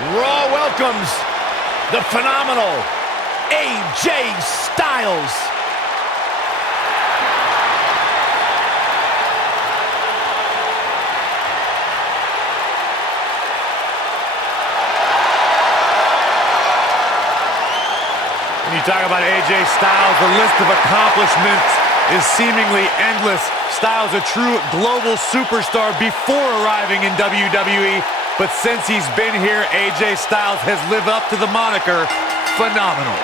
Raw welcomes the phenomenal AJ Styles. When you talk about AJ Styles, the list of accomplishments is seemingly endless. Styles a true global superstar before arriving in WWE, but since he's been here, AJ Styles has lived up to the moniker phenomenal.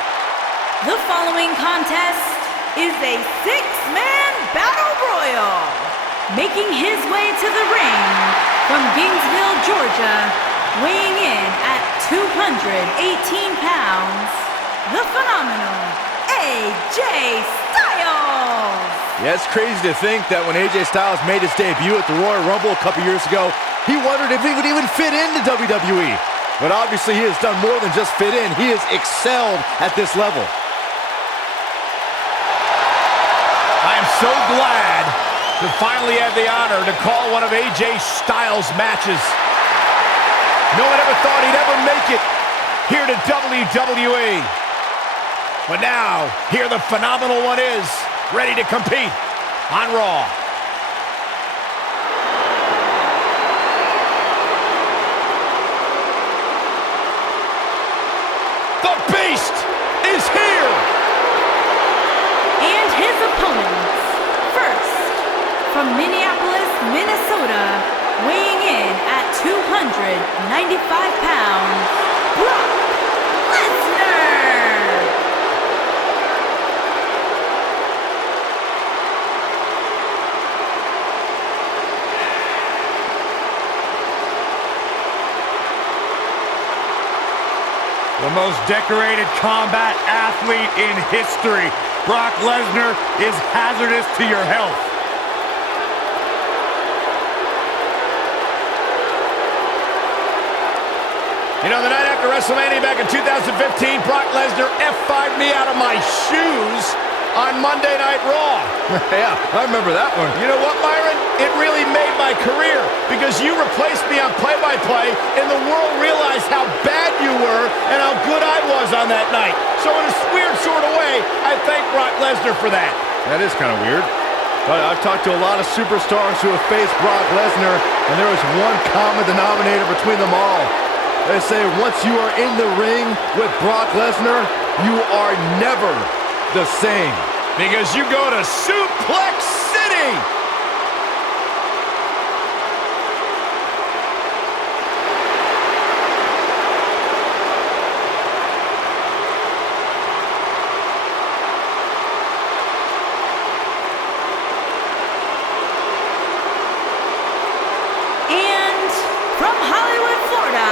The following contest is a six-man Battle Royale. Making his way to the ring from Gainesville, Georgia, weighing in at 218 pounds, the phenomenal AJ Styles. Yeah, it's crazy to think that when AJ Styles made his debut at the Royal Rumble a couple years ago, he wondered if he would even fit into WWE. But obviously he has done more than just fit in. He has excelled at this level. I am so glad to finally have the honor to call one of AJ Styles' matches. No one ever thought he'd ever make it here to WWE. But now, here the phenomenal one is, ready to compete on Raw. The Beast is here! And his opponents, first, from Minneapolis, Minnesota, weighing in at 295 pounds, Brock Lesnar! The most decorated combat athlete in history. Brock Lesnar is hazardous to your health. You know, the night after WrestleMania back in 2015, Brock Lesnar F5'd me out of my shoes on Monday Night Raw. Yeah, I remember that one. You know what, Byron? It really made my career because you replaced me on play-by-play and the world realized how bad you were and how good I was on that night. So in a weird sort of way, I thank Brock Lesnar for that. That is kind of weird. But I've talked to a lot of superstars who have faced Brock Lesnar, and there is one common denominator between them all. They say once you are in the ring with Brock Lesnar, you are never the same. Because you go to Suplex City! And from Hollywood, Florida,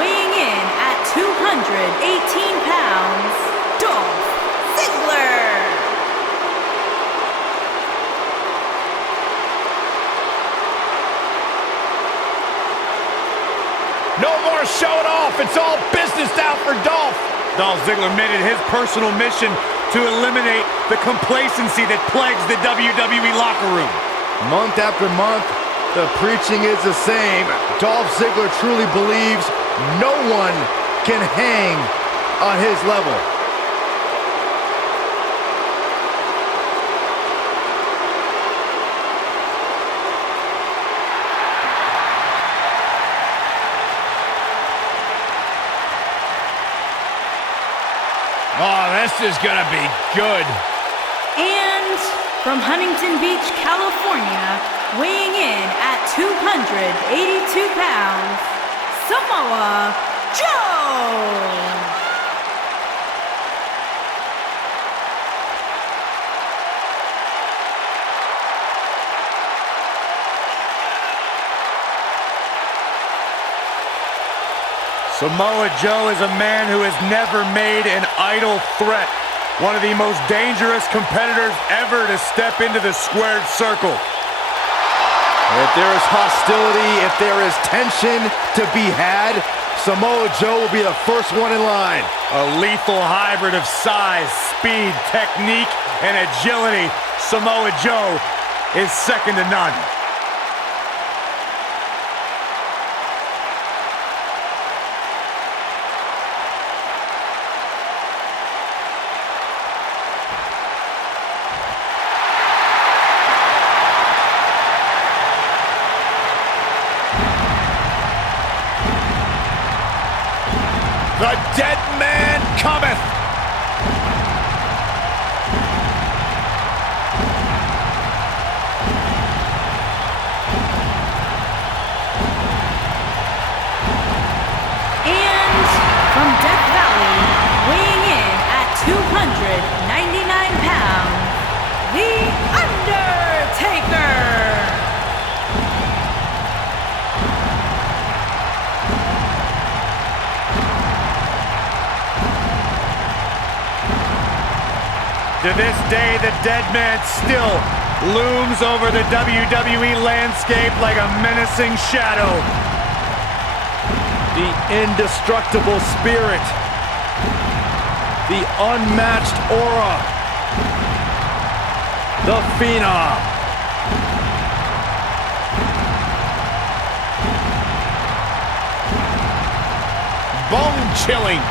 weighing in at 218 pounds, Dolph Ziggler. No more showing off. It's all business now for Dolph. Dolph Ziggler made it his personal mission to eliminate the complacency that plagues the WWE locker room. Month after month, the preaching is the same. Dolph Ziggler truly believes no one can hang on his level. Oh, this is gonna be good. And from Huntington Beach, California, weighing in at 282 pounds, Samoa Joe. Samoa Joe is a man who has never made an idle threat. One of the most dangerous competitors ever to step into the squared circle. If there is hostility, if there is tension to be had, Samoa Joe will be the first one in line. A lethal hybrid of size, speed, technique, and agility. Samoa Joe is second to none. The dead man cometh. And from Death Valley, weighing in at 299 pounds, The Undertaker. To this day, the dead man still looms over the WWE landscape like a menacing shadow. The indestructible spirit. The unmatched aura. The Phenom. Bone-chilling.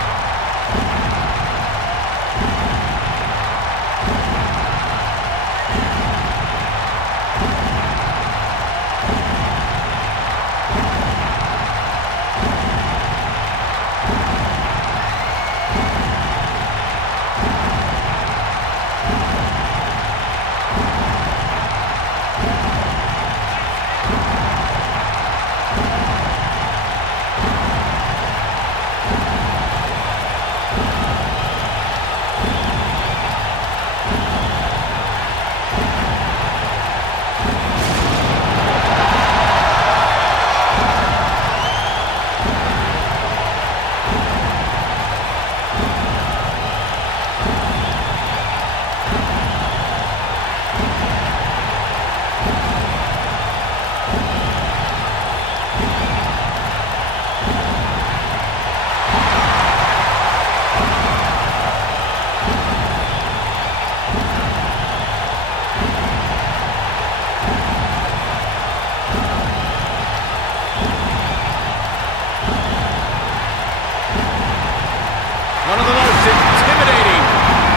One of the most intimidating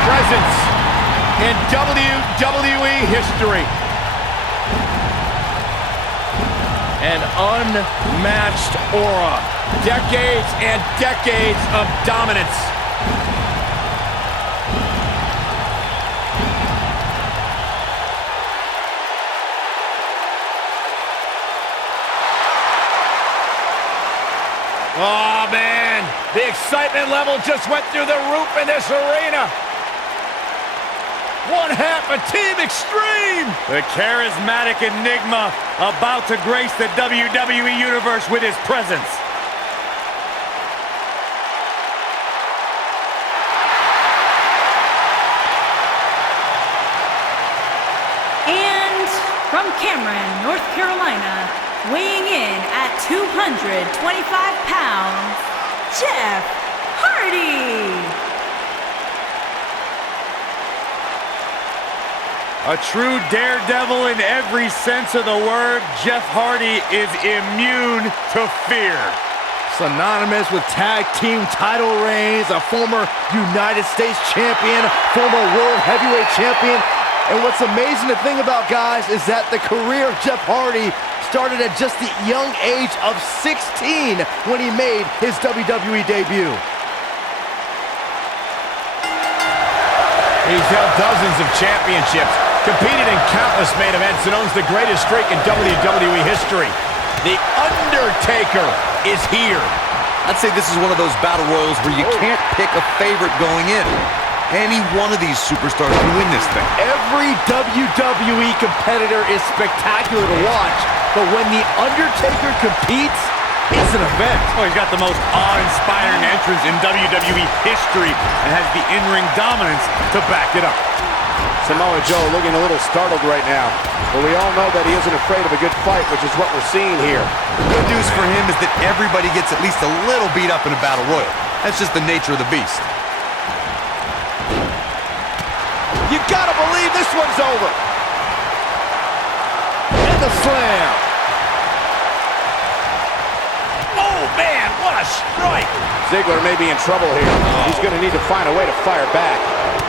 presence in WWE history. An unmatched aura. Decades and decades of dominance. Oh, man. The excitement level just went through the roof in this arena. One half of Team Extreme. The charismatic enigma about to grace the WWE Universe with his presence. And from Cameron, North Carolina, weighing in at 225 pounds, Jeff Hardy. A true daredevil in every sense of the word, Jeff Hardy is immune to fear. Synonymous with tag team title reigns, a former United States champion, former world heavyweight champion. And what's amazing to think about, guys, is that the career of Jeff Hardy started at just the young age of 16 when he made his WWE debut. He's held dozens of championships, competed in countless main events, and owns the greatest streak in WWE history. The Undertaker is here. I'd say this is one of those battle royals where you can't pick a favorite going in. Any one of these superstars can win this thing. Every WWE competitor is spectacular to watch, but when The Undertaker competes, it's an event. Oh, he's got the most awe-inspiring entrance in WWE history and has the in-ring dominance to back it up. Samoa Joe looking a little startled right now, but we all know that he isn't afraid of a good fight, which is what we're seeing here. Good news for him is that everybody gets at least a little beat up in a battle royal. That's just the nature of the beast. You gotta believe this one's over. And the slam. Oh, man, what a strike. Ziggler may be in trouble here. He's going to need to find a way to fire back.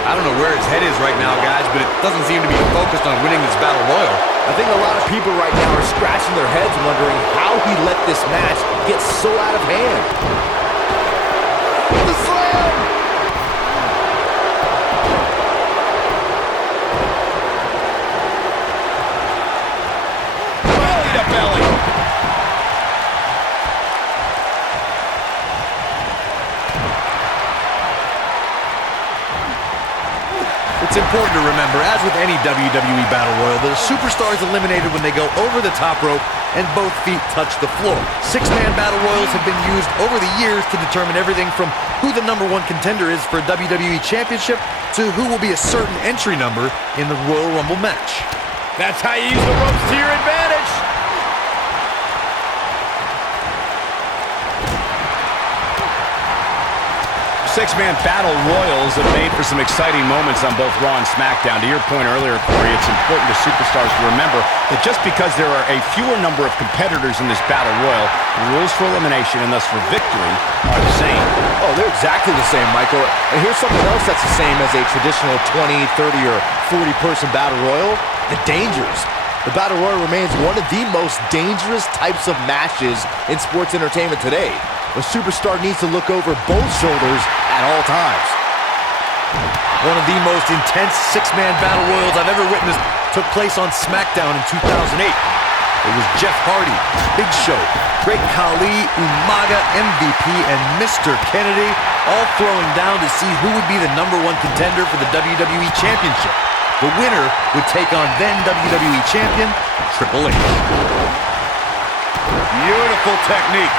I don't know where his head is right now, guys, but it doesn't seem to be focused on winning this battle royal. I think a lot of people right now are scratching their heads wondering how he let this match get so out of hand. It's important to remember, as with any WWE Battle Royal, that a superstar is eliminated when they go over the top rope and both feet touch the floor. Six-man Battle Royals have been used over the years to determine everything from who the #1 contender is for a WWE Championship to who will be a certain entry number in the Royal Rumble match. That's how you use the ropes to your advantage. Six-man battle royals have made for some exciting moments on both Raw and SmackDown. To your point earlier, Corey, it's important to superstars to remember that just because there are a fewer number of competitors in this battle royal, the rules for elimination and thus for victory are the same. Oh, they're exactly the same, Michael. And here's something else that's the same as a traditional 20, 30, or 40-person battle royal: the dangers. The battle royal remains one of the most dangerous types of matches in sports entertainment today. A superstar needs to look over both shoulders at all times. One of the most intense six-man battle royals I've ever witnessed took place on SmackDown in 2008. It was Jeff Hardy, Big Show, Great Khali, Umaga, MVP, and Mr. Kennedy all throwing down to see who would be the #1 contender for the WWE Championship. The winner would take on then WWE Champion Triple H. Beautiful technique.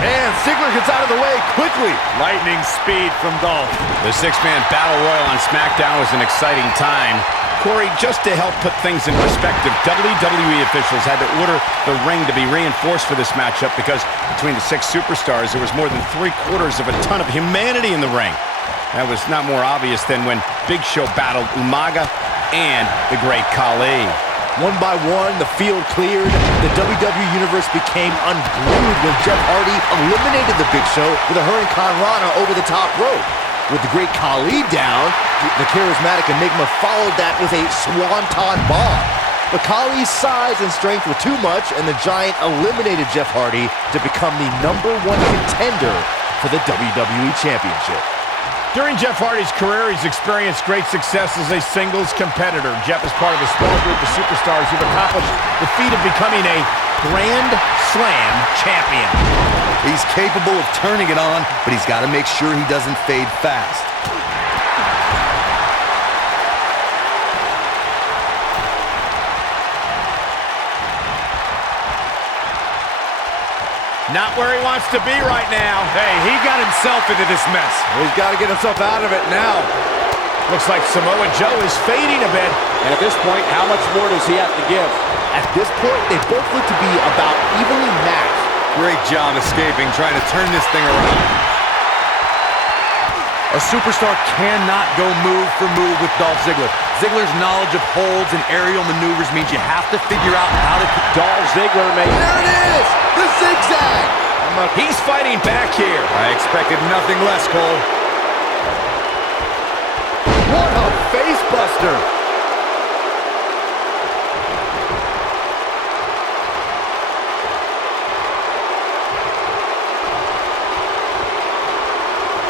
And Ziggler gets out of the way quickly. Lightning speed from Dolph. The six-man battle royal on SmackDown was an exciting time. Corey, just to help put things in perspective, WWE officials had to order the ring to be reinforced for this matchup because between the 6 superstars, there was more than 3/4 of a ton of humanity in the ring. That was not more obvious than when Big Show battled Umaga and the Great Khali. One by one, the field cleared. The WWE Universe became unglued when Jeff Hardy eliminated the Big Show with a Hurricane Rana over the top rope. With the Great Khali down, the charismatic Enigma followed that with a Swanton Bomb. But Khali's size and strength were too much, and the Giant eliminated Jeff Hardy to become the #1 contender for the WWE Championship. During Jeff Hardy's career, he's experienced great success as a singles competitor. Jeff is part of a small group of superstars who've accomplished the feat of becoming a Grand Slam champion. He's capable of turning it on, but he's got to make sure he doesn't fade fast. Not where he wants to be right now. Hey, he got himself into this mess. He's got to get himself out of it now. Looks like Samoa Joe is fading a bit. And at this point, how much more does he have to give? At this point, they both look to be about evenly matched. Great job escaping, trying to turn this thing around. A superstar cannot go move for move with Dolph Ziggler. Ziggler's knowledge of holds and aerial maneuvers means you have to figure out how to... Dolph Ziggler may... There it is! The zigzag! He's fighting back here. I expected nothing less, Cole. What a face buster!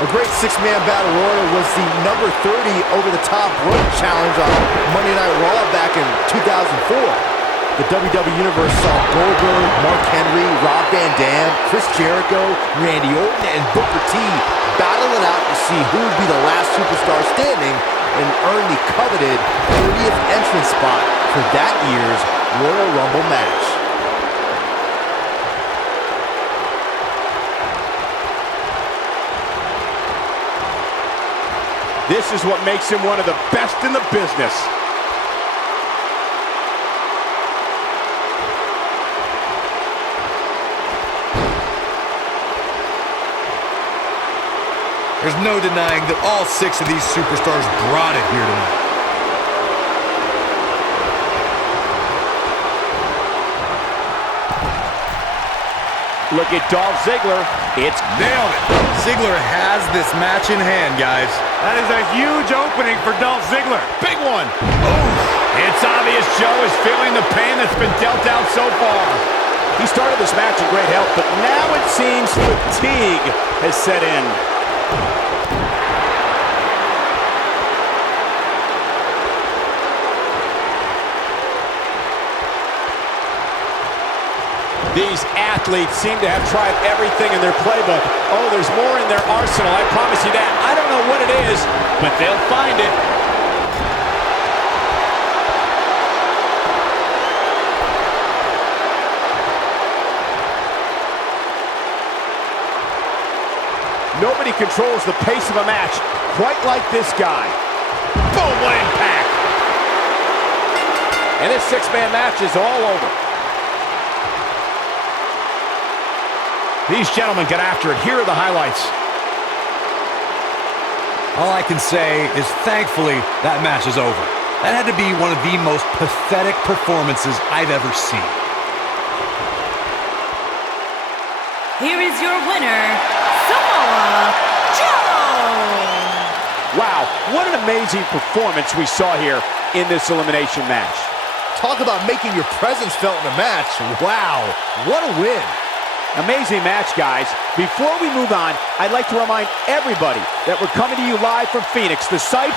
A great six-man battle royal was the number 30 over-the-top rope challenge on Monday Night Raw back in 2004. The WWE Universe saw Goldberg, Mark Henry, Rob Van Dam, Chris Jericho, Randy Orton, and Booker T battle it out to see who would be the last superstar standing and earn the coveted 30th entrance spot for that year's Royal Rumble match. This is what makes him one of the best in the business. There's no denying that all 6 of these superstars brought it here tonight. Look at Dolph Ziggler. It's Nailed it. Ziggler has this match in hand, guys. That is a huge opening for Dolph Ziggler. big one. It's obvious Joe is feeling the pain that's been dealt out so far. He started this match in great health, but now it seems fatigue has set in. These athletes seem to have tried everything in their playbook. Oh, there's more in their arsenal, I promise you that. I don't know what it is, but they'll find it. Nobody controls the pace of a match quite like this guy. Boom, what impact! And this six-man match is all over. These gentlemen get after it. Here are the highlights. All I can say is thankfully that match is over. That had to be one of the most pathetic performances I've ever seen. Here is your winner, Samoa Joe! Wow, what an amazing performance we saw here in this elimination match. Talk about making your presence felt in a match. Wow, what a win. Amazing match, guys. Before we move on, I'd like to remind everybody that we're coming to you live from Phoenix, the site